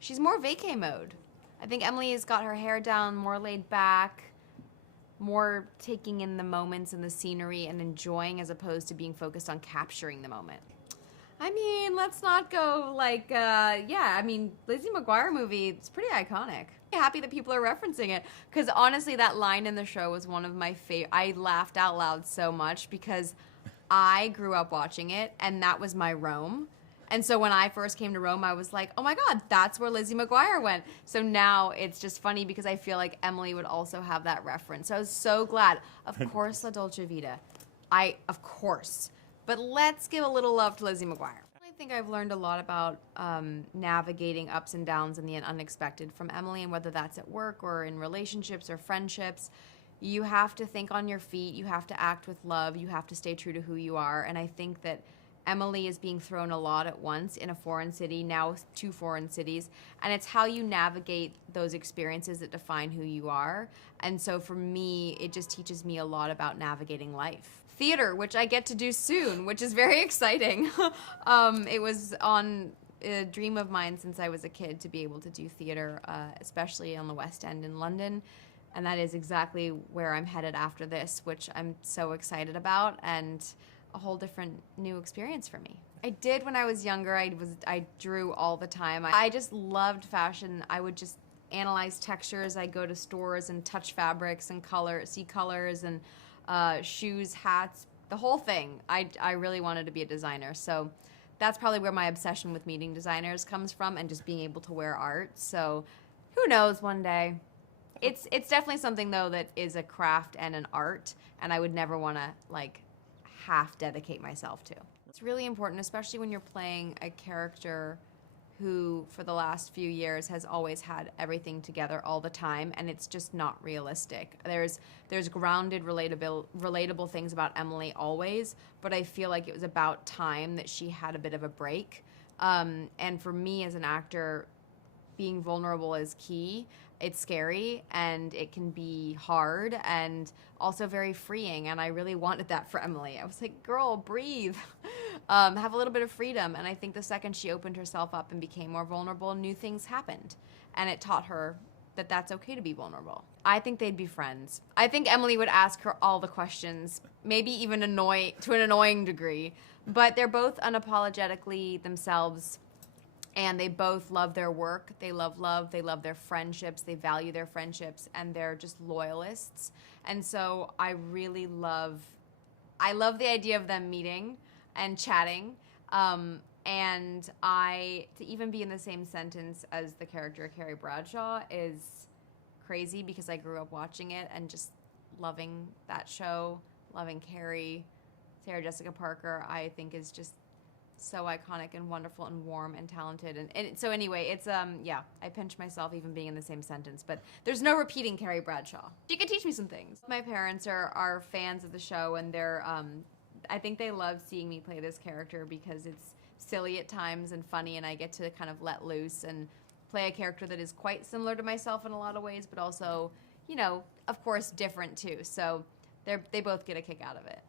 she's more vacay mode. I think Emily has got her hair down, more laid back, more taking in the moments and the scenery and enjoying as opposed to being focused on capturing the moment. I mean, let's not go like, yeah, I mean, Lizzie McGuire movie, it's pretty iconic. I'm happy that people are referencing it, because honestly, that line in the show was one of my favorite. I laughed out loud so much because I grew up watching it, and that was my Rome. And so when I first came to Rome, I was like, oh my God, that's where Lizzie McGuire went. So now it's just funny because I feel like Emily would also have that reference. So I was so glad. Of course, La Dolce Vita. Of course. But let's give a little love to Lizzie McGuire. I think I've learned a lot about navigating ups and downs and the unexpected from Emily, and whether that's at work or in relationships or friendships. You have to think on your feet. You have to act with love. You have to stay true to who you are. And I think that Emily is being thrown a lot at once in a foreign city, now 2 foreign cities, and it's how you navigate those experiences that define who you are. And so for me, it just teaches me a lot about navigating life. Theater, which I get to do soon, which is very exciting. It was on a dream of mine since I was a kid to be able to do theater, especially on the West End in London. And that is exactly where I'm headed after this, which I'm so excited about, and a whole different new experience for me. I did when I was younger. I drew all the time. I just loved fashion. I would just analyze textures. I'd go to stores and touch fabrics and see colors and shoes, hats, the whole thing. I really wanted to be a designer. So that's probably where my obsession with meeting designers comes from, and just being able to wear art. So who knows, one day. It's definitely something though that is a craft and an art, and I would never want to like half dedicate myself to. It's really important, especially when you're playing a character who for the last few years has always had everything together all the time, and it's just not realistic. There's grounded, relatable things about Emily always, but I feel like it was about time that she had a bit of a break. And for me as an actor, being vulnerable is key. It's scary and it can be hard and also very freeing, and I really wanted that for Emily. I was like, girl, breathe. Have a little bit of freedom. And I think the second she opened herself up and became more vulnerable, new things happened, and it taught her that that's okay to be vulnerable. I think they'd be friends. I think Emily would ask her all the questions, maybe even to an annoying degree, but they're both unapologetically themselves. And they both love their work, they love love, they love their friendships, they value their friendships, and they're just loyalists. And so I love the idea of them meeting and chatting. And to even be in the same sentence as the character Carrie Bradshaw is crazy, because I grew up watching it and just loving that show, loving Carrie. Sarah Jessica Parker, I think, is just so iconic and wonderful and warm and talented. And so anyway, it's, yeah, I pinch myself even being in the same sentence, but there's no repeating Carrie Bradshaw. She could teach me some things. My parents are fans of the show, and they're, I think they love seeing me play this character because it's silly at times and funny, and I get to kind of let loose and play a character that is quite similar to myself in a lot of ways, but also, you know, of course, different too. So they both get a kick out of it.